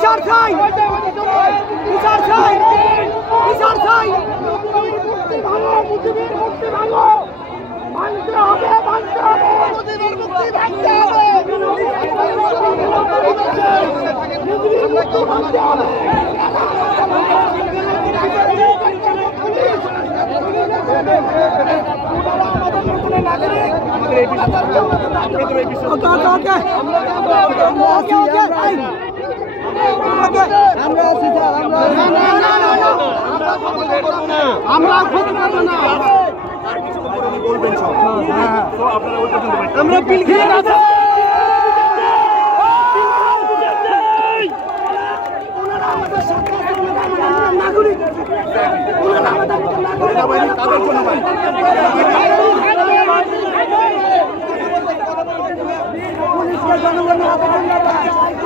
বিচার চাই, বিচার চাই, বিচার চাই। ভাঙতে হবে, ভাঙতে হবে, মুজিবের মুক্তি ভাঙতে হবে, ভাঙতে হবে। আমরা বিল খেয়ে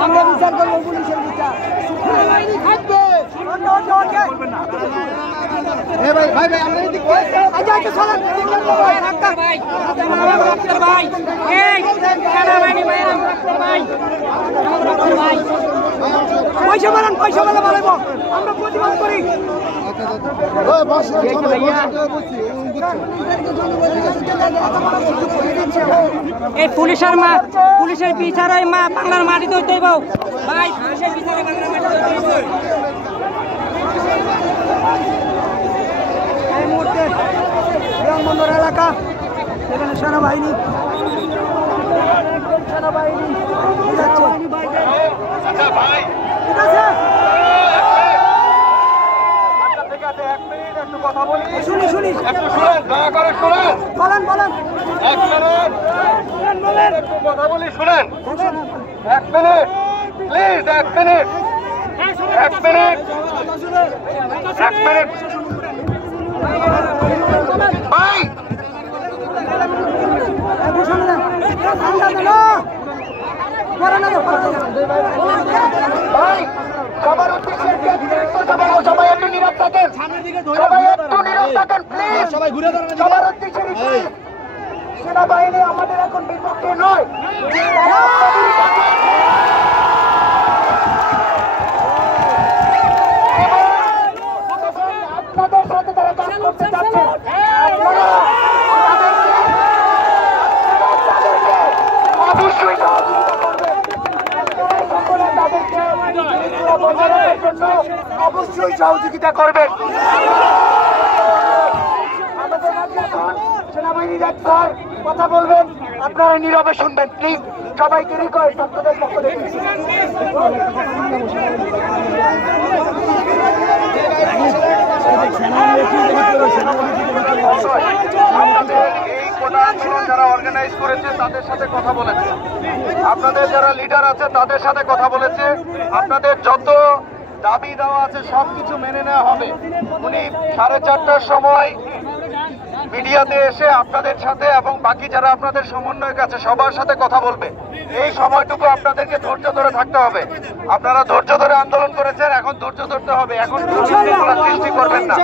আমরা বিচার করবো, পুলিশের বিচার থাকবে। পয়সা বানান, পয়সা বলে বলবো, আমরা প্রতিবাদ করি। এই পুলিশের মা, পুলিশের বিচারে মা বাংলার মাটিতে হইতে হইব ভাই, পুলিশের বিচারে বাংলার মাটিতে হইতে হইব। এই মুহূর্তে বিমানবন্দর এলাকা, সেখানে সেনাবাহিনী যাচ্ছে। ঠিক আছে, শুনি শুনি, দয়া করে শুনেন, বলেন বলেন, এক মিনিট একটু কথা বলি, শুনেন, এক মিনিট প্লিজ, এক মিনিট, এক মিনিট, এক মিনিট ভাই, ভাই সবার উদ্দেশ্যে সবাই একটু নীরব থাকেন, সবাই একটু নীরব থাকেন প্লিজ, সবাই ঘুরে দাঁড়ান, সবার উদ্দেশ্যে সেনাবাহিনী আমাদের এখন বিপক্ষে নয়, আপনাদের সাথে তারা কাজ করতে চাচ্ছে, অবশ্যই সহযোগিতা করবেন, সকলে তাদেরকে অবশ্যই সহযোগিতা করবেন। আমাদের সেনাবাহিনী স্যার কথা বলবেন, আপনারা নীরবে শুনবেন প্লিজ, সবাইকে রিকোয়েস্ট আপনাদের পক্ষ থেকে। যারা অর্গানাইজ করেছে তাদের সাথে কথা বলেছে, আপনাদের যারা লিডার আছে তাদের সাথে কথা বলেছে, আপনাদের যত দাবি দেওয়া আছে সবকিছু মেনে নেওয়া হবে। উনি 4:30টার সময় মিডিয়াতে এসে আপনাদের সাথে এবং বাকি যারা আপনাদের সমন্বয়ক আছে সবার সাথে কথা বলবে। এই সময়টুকু আপনাদেরকে ধৈর্য ধরে থাকতে হবে। আপনারা ধৈর্য ধরে আন্দোলন করেছেন, এখন ধৈর্য ধরতে হবে, এখন সৃষ্টি করবেন না।